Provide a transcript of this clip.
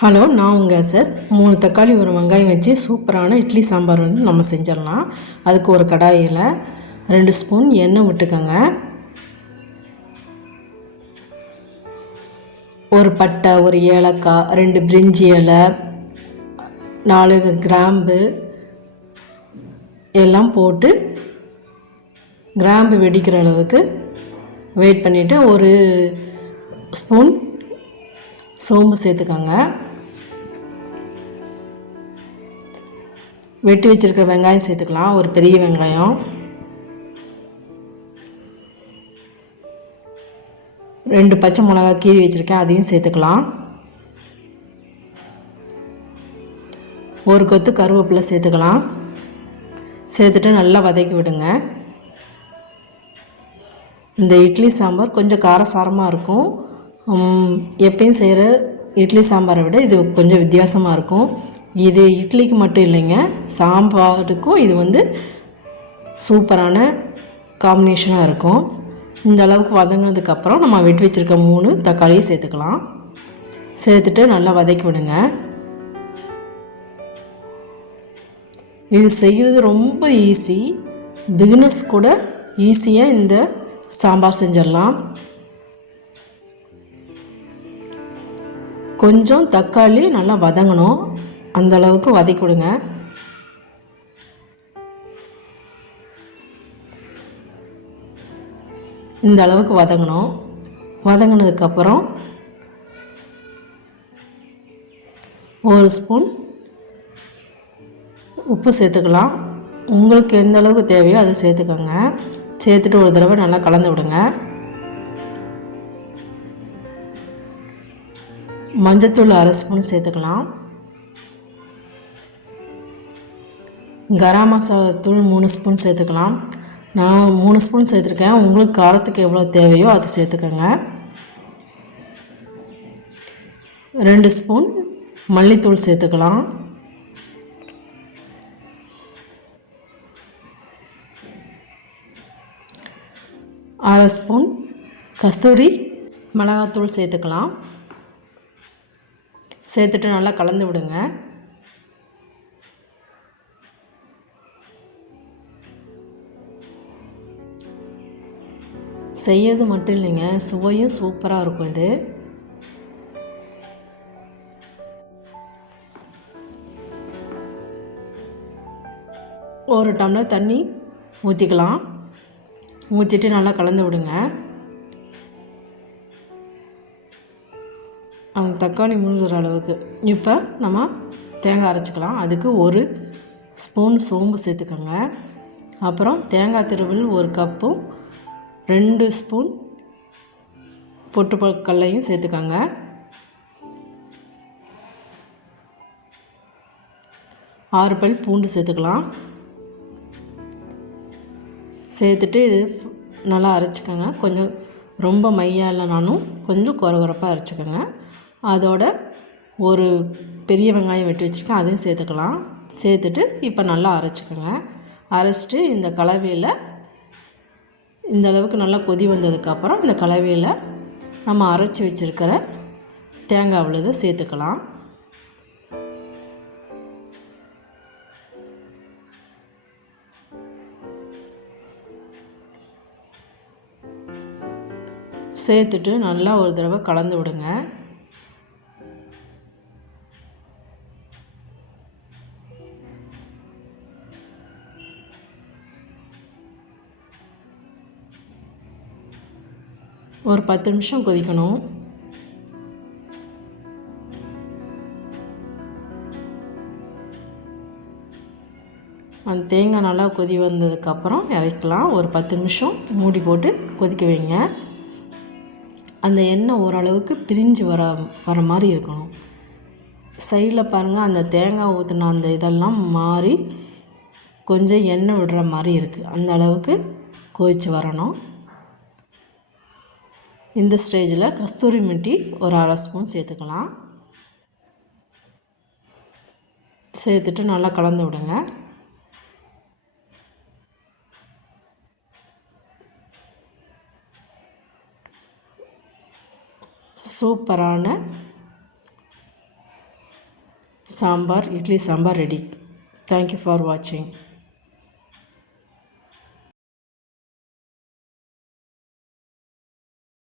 Hello, நான் உங்கள் SS. 3 தக்காளி ஒரு வெங்காயம் வச்சு சூப்பரான இட்லி சாம்பார் வந்து நம்ம செஞ்சிடலாம். அதுக்கு ஒரு கடாயில் 2 ஸ்பூன் எண்ணெய் விட்டுக்கோங்க. ஒரு பட்டை, ஒரு ஏலக்காய், 2 பிரிஞ்சி இலை, 4 கிராம்பு எல்லாம் போட்டு கிராம்பு வெடிக்கிற அளவுக்கு வெயிட் பண்ணிவிட்டு ஒரு ஸ்பூன் சோம்பு சேர்த்துக்கோங்க. வெட்டி வச்சுருக்கிற வெங்காயம் சேர்த்துக்கலாம். ஒரு பெரிய வெங்காயம், 2 பச்சை மிளகாய் கீறி வச்சுருக்கேன், அதையும் சேர்த்துக்கலாம். ஒரு கொத்து கருவேப்பிலை சேர்த்துக்கலாம். சேர்த்துட்டு நல்லா வதக்கி விடுங்க. இந்த இட்லி சாம்பார் கொஞ்சம் காரசாரமாக இருக்கும். எப்பயும் செய்கிற இட்லி சாம்பாரை விட இது கொஞ்சம் வித்தியாசமாக இருக்கும். இது இட்லிக்கு மட்டும் இல்லைங்க, சாம்பாருக்கும் இது வந்து சூப்பரான காம்பினேஷனாக இருக்கும். இந்த அளவுக்கு வதங்கினதுக்கப்புறம் நம்ம வெட்டி வச்சுருக்க 3 தக்காளியை சேர்த்துக்கலாம். சேர்த்துட்டு நல்லா வதக்கி விடுங்க. இது செய்கிறது ரொம்ப ஈஸி. பிகினர்ஸ் கூட ஈஸியாக இந்த சாம்பார் செஞ்சிடலாம். கொஞ்சம் தக்காளி நல்லா வதங்கணும், அந்த அளவுக்கு வதக்கி விடுங்க. இந்த அளவுக்கு வதங்கணும். வதங்கினதுக்கப்புறம் 1 ஸ்பூன் உப்பு சேர்த்துக்கலாம். உங்களுக்கு எந்த அளவுக்கு தேவையோ அதை சேர்த்துக்கோங்க. சேர்த்துட்டு ஒரு தடவை நல்லா கலந்து விடுங்க. மஞ்சத்தூள் 1/2 ஸ்பூன் சேர்த்துக்கலாம். கரம் மசாலா தூள் 3 ஸ்பூன் சேர்த்துக்கலாம். நான் 3 ஸ்பூன் சேர்த்துருக்கேன். உங்களுக்கு காரத்துக்கு எவ்வளோ தேவையோ அதை சேர்த்துக்கோங்க. 2 ஸ்பூன் மல்லித்தூள் சேர்த்துக்கலாம். 1/2 ஸ்பூன் கஸ்தூரி மிளகாத்தூள் சேர்த்துக்கலாம். சேர்த்துட்டு நல்லா கலந்து விடுங்க. செய்யறது மட்டும் இல்லைங்க, சுவையும் சூப்பராக இருக்கும். இது ஒரு டம்ளர் தண்ணி ஊற்றிக்கலாம். ஊற்றிட்டு நல்லா கலந்து விடுங்க. அந்த தக்காளி முழுகிற அளவுக்கு. இப்போ நம்ம தேங்காய் அரைச்சிக்கலாம். அதுக்கு 1 ஸ்பூன் சோம்பு சேர்த்துக்கோங்க. அப்புறம் தேங்காய் திருவல் 1 கப்பும் 2 ஸ்பூன் பொட்டுக்கல்லையும் சேர்த்துக்கோங்க. ஆறு பல் பூண்டு சேர்த்துக்கலாம். சேர்த்துட்டு இது நல்லா அரைச்சிக்கோங்க. கொஞ்சம் ரொம்ப மையாக இல்லைனாலும் கொஞ்சம் கொரகொரப்பாக அரைச்சிக்கோங்க. அதோட ஒரு பெரிய வெங்காயம் வெட்டி வச்சுருக்கேன், அதையும் சேர்த்துக்கலாம். சேர்த்துட்டு இப்போ நல்லா அரைச்சிக்கோங்க. அரைச்சிட்டு இந்த கலவையில் இந்த அளவுக்கு நல்லா கொதி வந்ததுக்கப்புறம் இந்த கலவையில் நம்ம அரைச்சி வச்சுருக்கிற தேங்காய் விழுதை சேர்த்துக்கலாம். சேர்த்துட்டு நல்லா ஒரு தடவை கலந்து விடுங்க. ஒரு 10 நிமிஷம் கொதிக்கணும். அந்த தேங்காய் நல்லா கொதி வந்ததுக்கப்புறம் இறக்கலாம். ஒரு 10 நிமிஷம் மூடி போட்டு கொதிக்க வைங்க. அந்த எண்ணெய் ஓரளவுக்கு பிரிஞ்சு வர மாதிரி இருக்கணும். சைடில் பாருங்கள், அந்த தேங்காய் ஊற்றின அந்த இதெல்லாம் மாறி கொஞ்சம் எண்ணெய் விடுற மாதிரி இருக்குது. அந்த அளவுக்கு கொதித்து வரணும். இந்த ஸ்டேஜில் கஸ்தூரி மெட்டி ஒரு 1/2 ஸ்பூன் சேர்த்துக்கலாம். சேர்த்துட்டு நல்லா கலந்து விடுங்க. சூப்பரான sambar idli sambar ready. Thank you for வாட்சிங்.